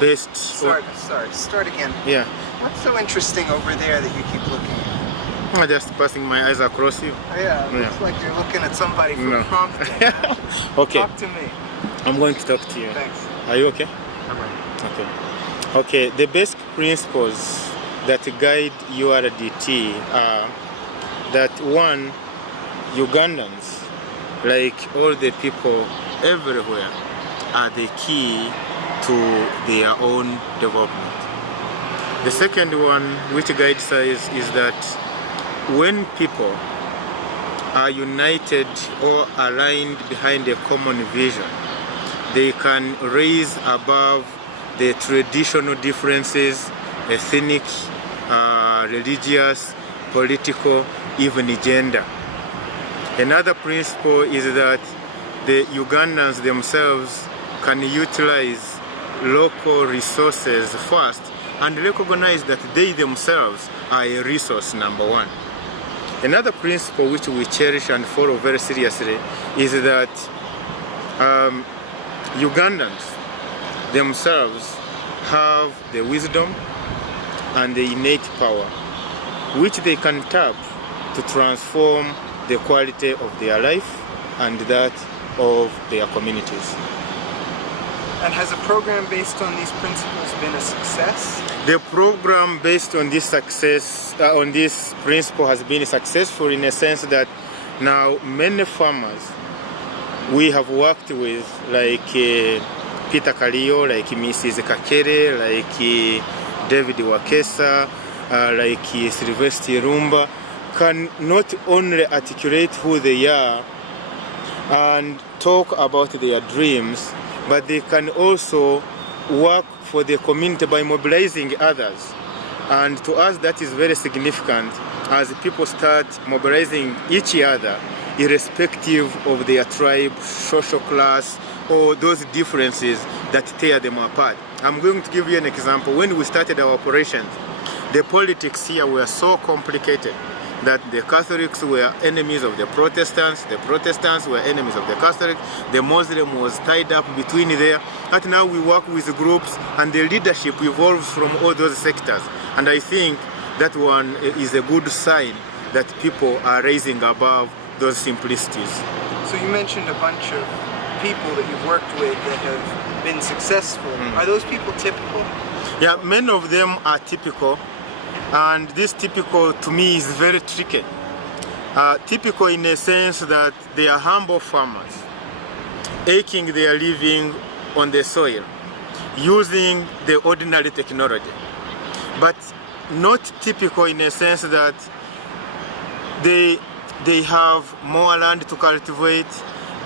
best. Start again. Yeah. What's so interesting over there that you keep looking at? I'm just passing my eyes across you. Oh, yeah, it looks like you're looking at somebody for prompting. Okay. Talk to me. I'm going to talk to you. Thanks. Are you okay? I'm right. Okay. Okay, the basic principles that guide URDT are that one, Ugandans, like all the people everywhere, are the key to their own development. The second one, which guides us, is that when people are united or aligned behind a common vision, they can raise above the traditional differences, ethnic, religious, political, even gender. Another principle is that the Ugandans themselves can utilize local resources first and recognize that they themselves are a resource, number one. Another principle which we cherish and follow very seriously is that Ugandans themselves have the wisdom and the innate power which they can tap to transform the quality of their life and that of their communities. And has a program based on these principles been a success? The program based on this success, on this principle, has been successful in a sense that now many farmers we have worked with, like Peter Kalio, like Mrs. Kakere, like David Wakesa, like Sylvester Rumba, can not only articulate who they are and talk about their dreams, but they can also work for the community by mobilizing others. And to us that is very significant as people start mobilizing each other irrespective of their tribe, social class, or those differences that tear them apart. I'm going to give you an example. When we started our operations, the politics here were so complicated that the Catholics were enemies of the Protestants were enemies of the Catholics, the Muslim was tied up between there. But now we work with groups and the leadership evolves from all those sectors. And I think that one is a good sign that people are raising above those simplicities. So you mentioned a bunch of people that you've worked with that have been successful. Are those people typical? Yeah, many of them are typical. And this typical to me is very tricky. Typical in a sense that they are humble farmers, aching their living on the soil, using the ordinary technology. But not typical in a sense that they have more land to cultivate,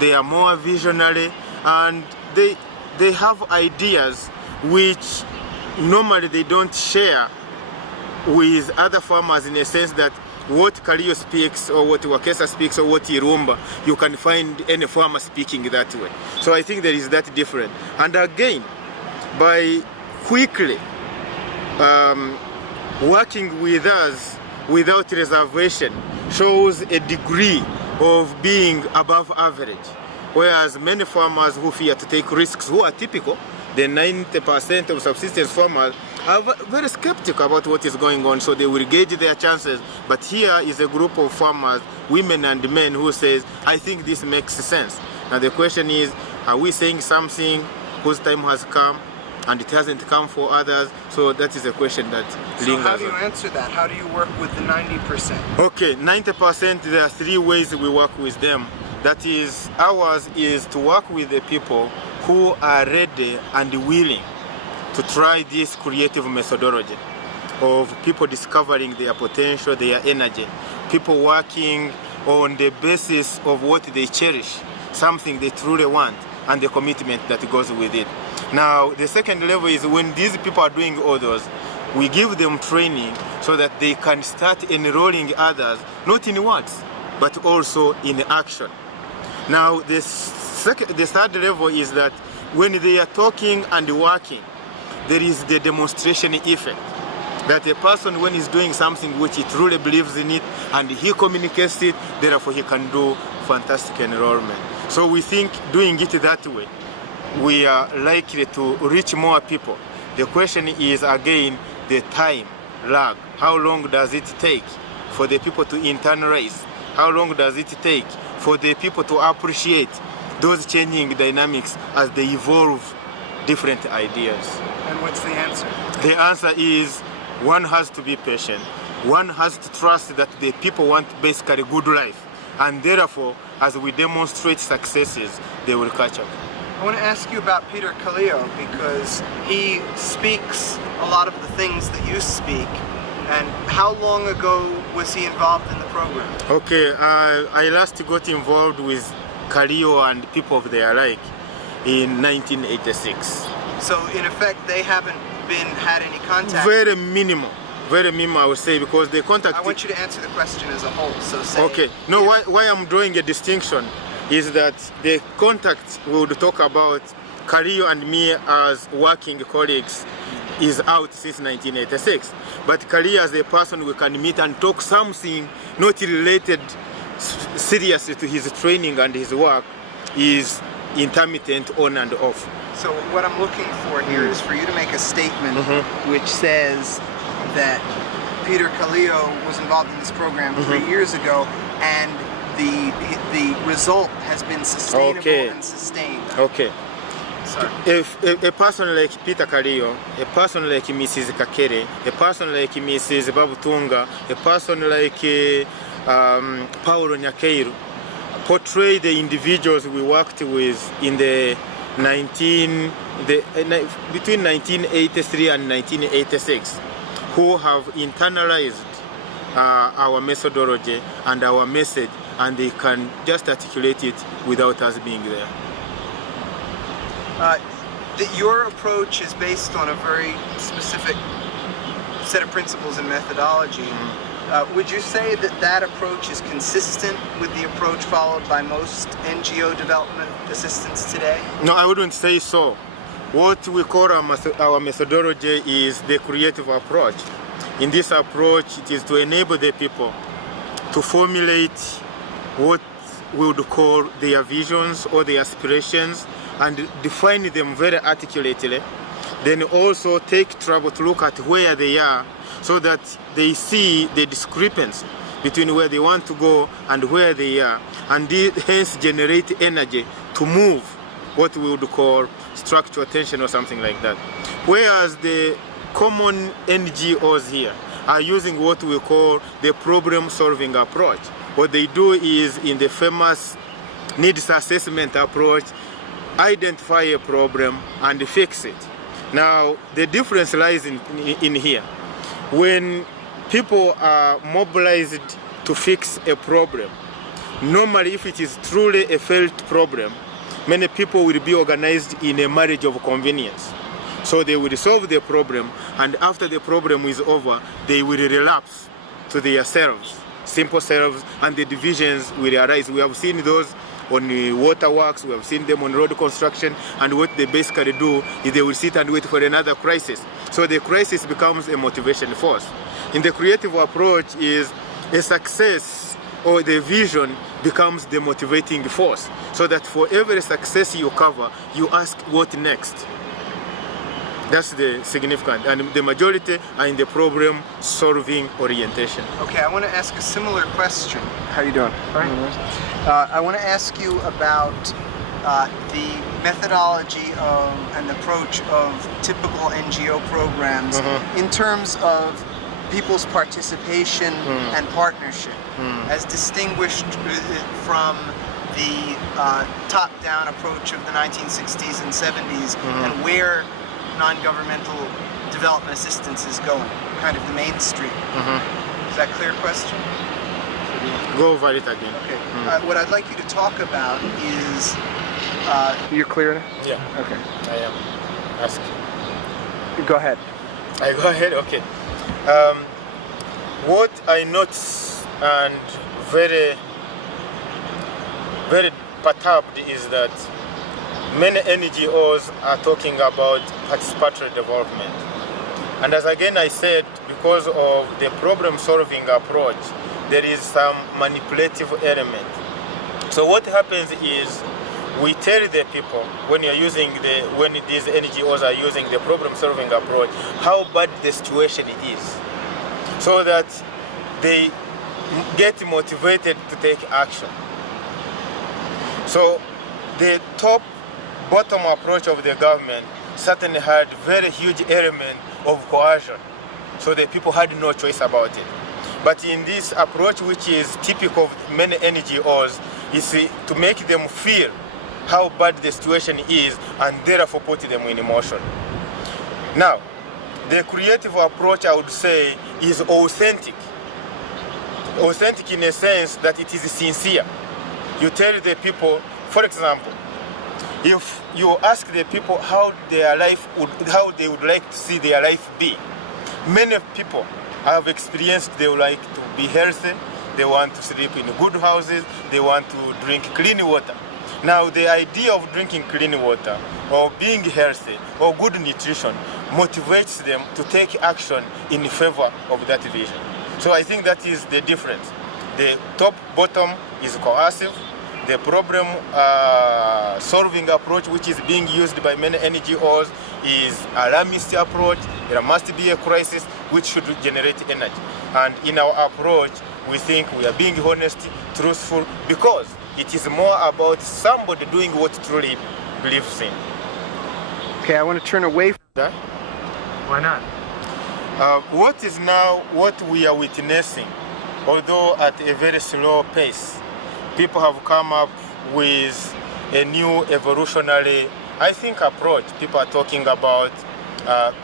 they are more visionary, and they have ideas which normally they don't share with other farmers, in a sense that what Kalio speaks or what Wakesa speaks or what Irumba, you can find any farmer speaking that way. So I think there is that difference. And again, by quickly working with us without reservation shows a degree of being above average. Whereas many farmers who fear to take risks, who are typical, the 90% of subsistence farmers are very skeptical about what is going on, so they will gauge their chances. But here is a group of farmers, women and men, who says, I think this makes sense. Now the question is, are we saying something whose time has come and it hasn't come for others? So that is a question that lingers. So how do you answer that? How do you work with the 90%? Okay, 90%, there are three ways we work with them. That is, ours is to work with the people who are ready and willing to try this creative methodology of people discovering their potential, their energy, people working on the basis of what they cherish, something they truly want, and the commitment that goes with it. Now, the second level is when these people are doing all those, we give them training so that they can start enrolling others, not in words, but also in action. Now, the third level is that when they are talking and working, there is the demonstration effect. That a person, when he's doing something which he truly believes in it and he communicates it, therefore he can do fantastic enrollment. So we think doing it that way, we are likely to reach more people The question is again the time lag. How long does it take for the people to internalize? How long does it take for the people to appreciate those changing dynamics as they evolve different ideas? And what's the answer? The answer is one has to be patient. One has to trust that the people want basically good life. And therefore, as we demonstrate successes, they will catch up. I want to ask you about Peter Kallio because he speaks a lot of the things that you speak. And how long ago was he involved in the program? Okay, I last got involved with Kallio and people of their like in 1986. So in effect, they haven't had any contact? Very minimal, I would say, because the contact... I want you to answer the question as a whole, so say... Okay, no, why I'm drawing a distinction is that the contact we would talk about Kallio and me as working colleagues is out since 1986. But Kallio as a person we can meet and talk something not related seriously to his training and his work is intermittent on and off. So what I'm looking for here is for you to make a statement which says that Peter Kallio was involved in this program 3 years ago and the result has been sustainable and sustained. Okay. Sorry. If a person like Peter Kallio, a person like Mrs. Kakere, a person like Mrs. Babutunga, a person like Paulo Nyakeiru portray the individuals we worked with in the between 1983 and 1986 who have internalized our methodology and our message, and they can just articulate it without us being there. Your approach is based on a very specific set of principles and methodology. Would you say that that approach is consistent with the approach followed by most NGO development assistants today? No, I wouldn't say so. What we call our methodology is the creative approach. In this approach, it is to enable the people to formulate what we would call their visions or their aspirations and define them very articulately. Then also take trouble to look at where they are so that they see the discrepancy between where they want to go and where they are, and hence generate energy to move what we would call structural tension or something like that. Whereas the common NGOs here are using what we call the problem-solving approach. What they do is, in the famous needs assessment approach, identify a problem and fix it. Now, the difference lies in here. When people are mobilized to fix a problem, normally if it is truly a felt problem, many people will be organized in a marriage of convenience. So they will solve the problem, and after the problem is over, they will relapse to their selves, simple selves, and the divisions will arise. We have seen those on the waterworks, we have seen them on road construction, and what they basically do is they will sit and wait for another crisis. So the crisis becomes a motivation force. In the creative approach is a success or the vision becomes the motivating force, so that for every success you cover, you ask what next. That's the significant, and the majority are in the problem-solving orientation. Okay, I want to ask a similar question. How you doing? All right. I want to ask you about the methodology and approach of typical NGO programs in terms of people's participation and partnership, as distinguished from the top-down approach of the 1960s and 70s, and where non-governmental development assistance is going, kind of the mainstream. Is that a clear question? Go over it again. Okay. What I'd like you to talk about is... You're clear now? Yeah. Okay. I am. Ask. Go ahead. I go ahead? Okay. What I notice and very perturbed is that many NGOs are talking about participatory development. And as again I said, because of the problem-solving approach, there is some manipulative element. So what happens is, we tell the people when these NGOs are using the problem-solving approach, how bad the situation is, so that they get motivated to take action. So the top-bottom approach of the government certainly had very huge element of coercion, so the people had no choice about it. But in this approach, which is typical of many NGOs, is to make them feel how bad the situation is and therefore put them in motion. Now, the creative approach, I would say, is authentic. Authentic in a sense that it is sincere. You tell the people, for example, if you ask the people how they would like to see their life be, many people have experienced they would like to be healthy, they want to sleep in good houses, they want to drink clean water. Now, the idea of drinking clean water or being healthy or good nutrition motivates them to take action in favor of that vision. So I think that is the difference. The top-bottom is coercive. The problem-solving approach, which is being used by many NGOs, is alarmist approach. There must be a crisis which should generate energy. And in our approach, we think we are being honest, truthful, because it is more about somebody doing what truly believes in. Okay, I want to turn away from that. Why not? What we are witnessing, although at a very slow pace, people have come up with a new evolutionary, I think, approach. People are talking about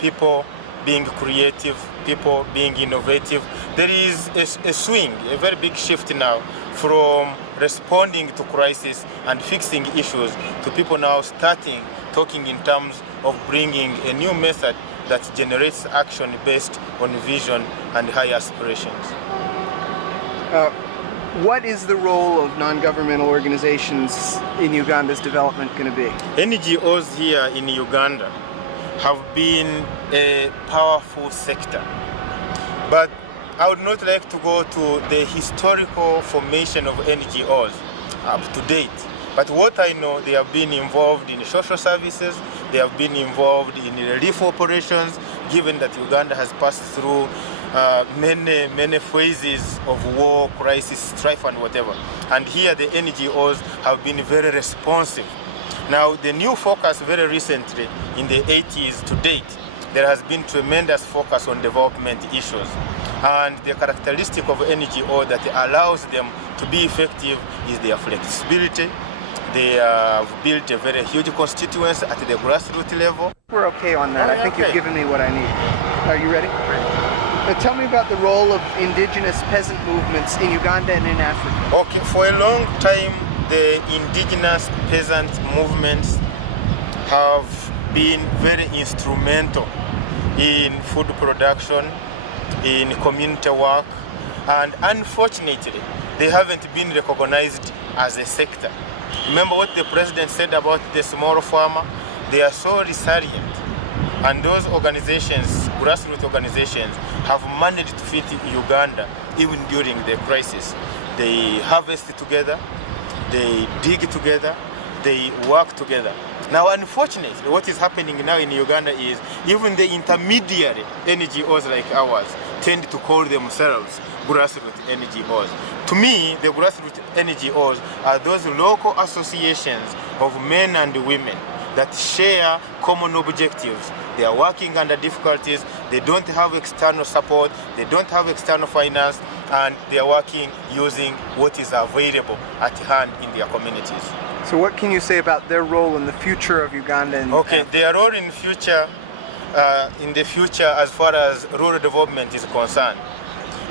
people being creative, people being innovative. There is a swing, a very big shift now from responding to crisis and fixing issues to people now starting talking in terms of bringing a new method that generates action based on vision and high aspirations. What is the role of non-governmental organizations in Uganda's development going to be? NGOs here in Uganda have been a powerful sector, but I would not like to go to the historical formation of NGOs up to date. But what I know, they have been involved in social services, they have been involved in relief operations, given that Uganda has passed through many phases of war, crisis, strife, and whatever. And here the NGOs have been very responsive. Now, the new focus very recently, in the 80s to date, there has been tremendous focus on development issues. And the characteristic of NGO that allows them to be effective is their flexibility. They have built a very huge constituency at the grassroots level. We're okay on that. I think you've given me what I need. Are you ready? Tell me about the role of indigenous peasant movements in Uganda and in Africa. Okay, for a long time, the indigenous peasant movements have been very instrumental in food production, in community work, and unfortunately, they haven't been recognized as a sector. Remember what the president said about the small farmer? They are so resilient. And those organizations, grassroots organizations, have managed to feed Uganda even during the crisis. They harvest together, they dig together, they work together. Now, unfortunately, what is happening now in Uganda is even the intermediary NGOs like ours tend to call themselves grassroots NGOs. To me, the grassroots NGOs are those local associations of men and women that share common objectives. They are working under difficulties, they don't have external support, they don't have external finance, and they are working using what is available at hand in their communities. So what can you say about their role in the future of Uganda? Okay, their role in the future as far as rural development is concerned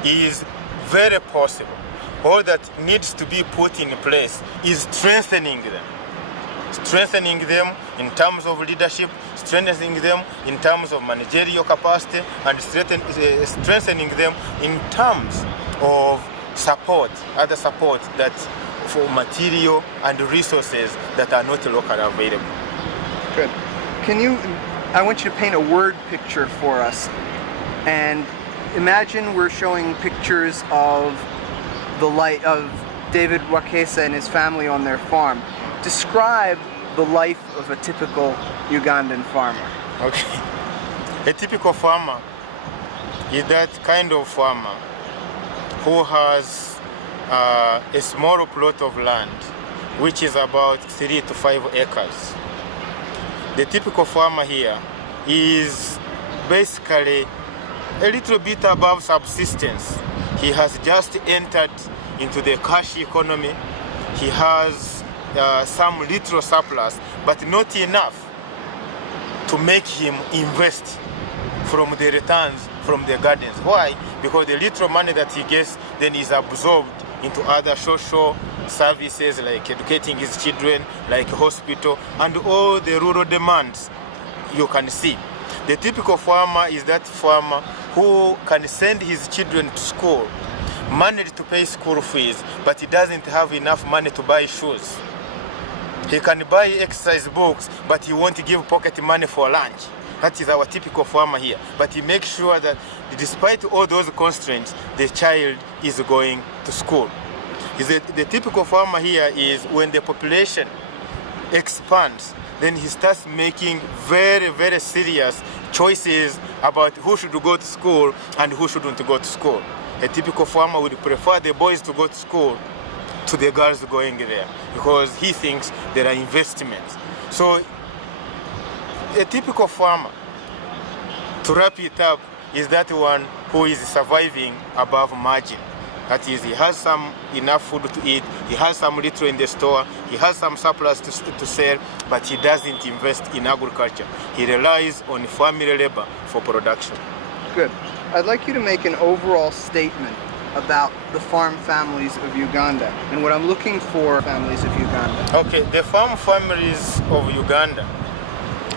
is very possible. All that needs to be put in place is strengthening them. Strengthening them in terms of leadership, strengthening them in terms of managerial capacity, and strengthening them in terms of support, other support that for material and resources that are not locally available. Good. I want you to paint a word picture for us. And imagine we're showing pictures of the light of David Wakesa and his family on their farm. Describe the life of a typical Ugandan farmer. Okay. A typical farmer is that kind of farmer who has a small plot of land, which is about 3 to 5 acres. The typical farmer here is basically a little bit above subsistence. He has just entered into the cash economy. He has some little surplus, but not enough to make him invest from the returns from the gardens. Why? Because the little money that he gets then is absorbed into other social services like educating his children, like hospital, and all the rural demands you can see. The typical farmer is that farmer who can send his children to school, manage to pay school fees, but he doesn't have enough money to buy shoes. He can buy exercise books, but he won't give pocket money for lunch. That is our typical farmer here. But he makes sure that despite all those constraints, the child is going to school. The typical farmer here is when the population expands, then he starts making very, very serious choices about who should go to school and who shouldn't go to school. A typical farmer would prefer the boys to go to school to the girls going there because he thinks there are investments. So a typical farmer, to wrap it up, is that one who is surviving above margin. That is, he has some enough food to eat, he has some little in the store, he has some surplus to sell, but he doesn't invest in agriculture. He relies on family labor for production. Good. I'd like you to make an overall statement about the farm families of Uganda and what I'm looking for families of Uganda. Okay, the farm families of Uganda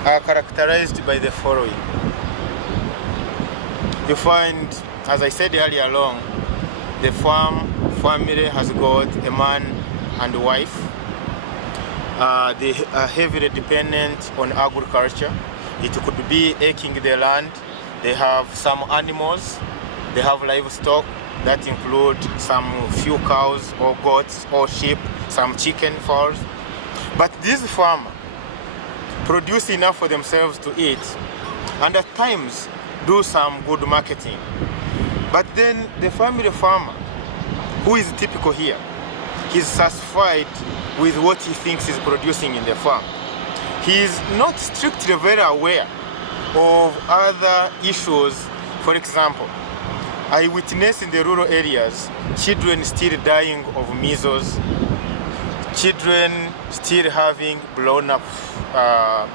are characterized by the following. You find, as I said earlier along, the farm family has got a man and a wife. They are heavily dependent on agriculture. It could be acing the land. They have some animals. They have livestock that include some few cows or goats or sheep, some chicken, fowls. But these farmers produce enough for themselves to eat and at times do some good marketing. But then the family farmer, who is typical here, he's satisfied with what he thinks is producing in the farm. He is not strictly very aware of other issues. For example, I witness in the rural areas children still dying of measles, children still having blown up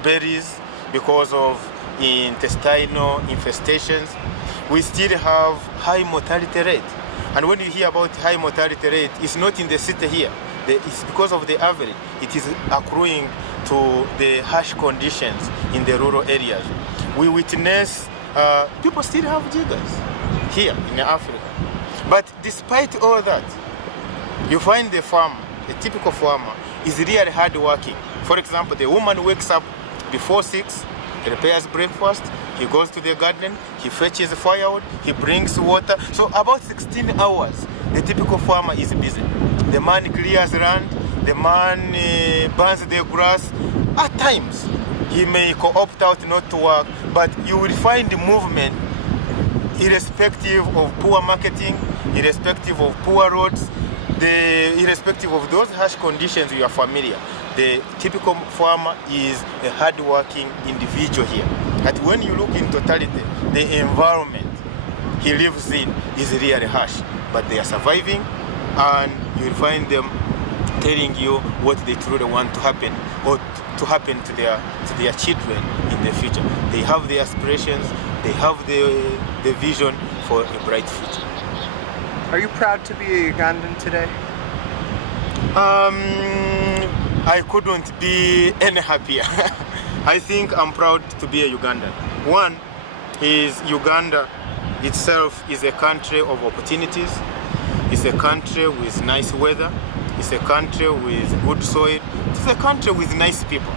berries because of intestinal infestations. We still have high mortality rate. And when you hear about high mortality rate, it's not in the city here. It's because of the average. It is accruing to the harsh conditions in the rural areas. We witness people still have jiggers here in Africa. But despite all that, you find the farmer, the typical farmer, is really hard working. For example, the woman wakes up before 6, prepares breakfast, he goes to the garden, he fetches firewood, he brings water. So about 16 hours, the typical farmer is busy. The man clears land, the man burns the grass. At times, he may opt out not to work, but you will find the movement irrespective of poor marketing, irrespective of poor roads, irrespective of those harsh conditions you are familiar. The typical farmer is a hard-working individual here. But when you look in totality, the environment he lives in is really harsh. But they are surviving, and you'll find them telling you what they truly want to happen, or to happen to their children in the future. They have the aspirations, they have the vision for a bright future. Are you proud to be a Ugandan today? I couldn't be any happier. I think I'm proud to be a Ugandan. One is Uganda itself is a country of opportunities. It's a country with nice weather. It's a country with good soil. It's a country with nice people.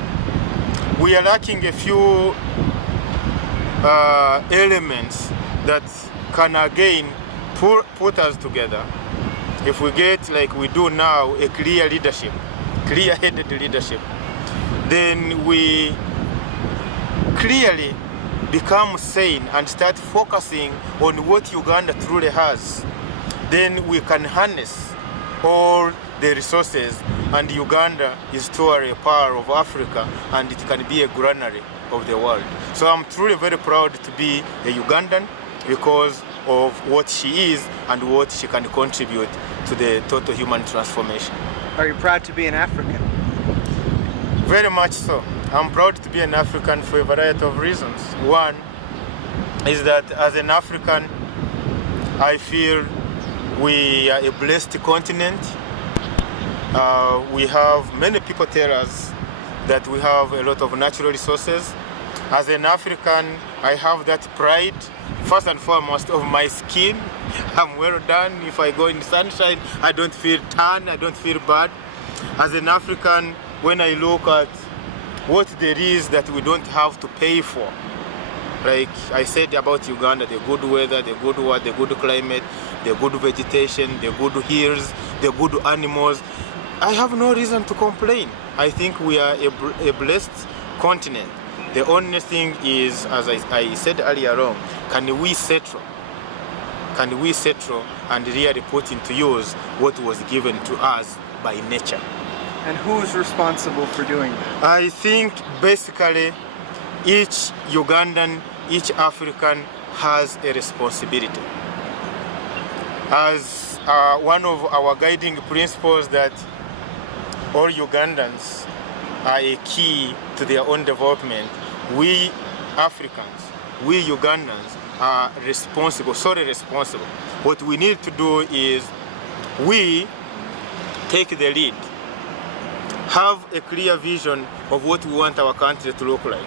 We are lacking a few elements that can again put us together. If we get, like we do now, a clear leadership, clear-headed leadership, then we clearly become sane and start focusing on what Uganda truly has, then we can harness all the resources, and Uganda is truly a power of Africa, and it can be a granary of the world. So I'm truly very proud to be a Ugandan because of what she is and what she can contribute to the total human transformation. Are you proud to be an African? Very much so. I'm proud to be an African for a variety of reasons. One is that as an African, I feel we are a blessed continent. We have many people tell us that we have a lot of natural resources. As an African, I have that pride, first and foremost, of my skin. I'm well done. If I go in the sunshine, I don't feel tan, I don't feel bad. As an African, when I look at what there is that we don't have to pay for, like I said about Uganda, the good weather, the good water, the good climate, the good vegetation, the good hills, the good animals, I have no reason to complain. I think we are a blessed continent. The only thing is, as I said earlier on, can we settle? Can we settle and really put into use what was given to us by nature? And who's responsible for doing that? I think basically each Ugandan, each African has a responsibility. As one of our guiding principles that all Ugandans are a key to their own development, we Africans, we Ugandans are responsible, solely responsible. What we need to do is we take the lead, have a clear vision of what we want our country to look like,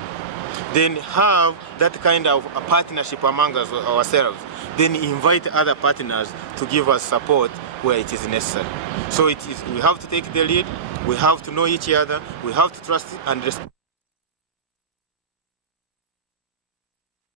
then have that kind of a partnership among us, ourselves, then invite other partners to give us support where it is necessary. So we have to take the lead, we have to know each other, we have to trust and respect.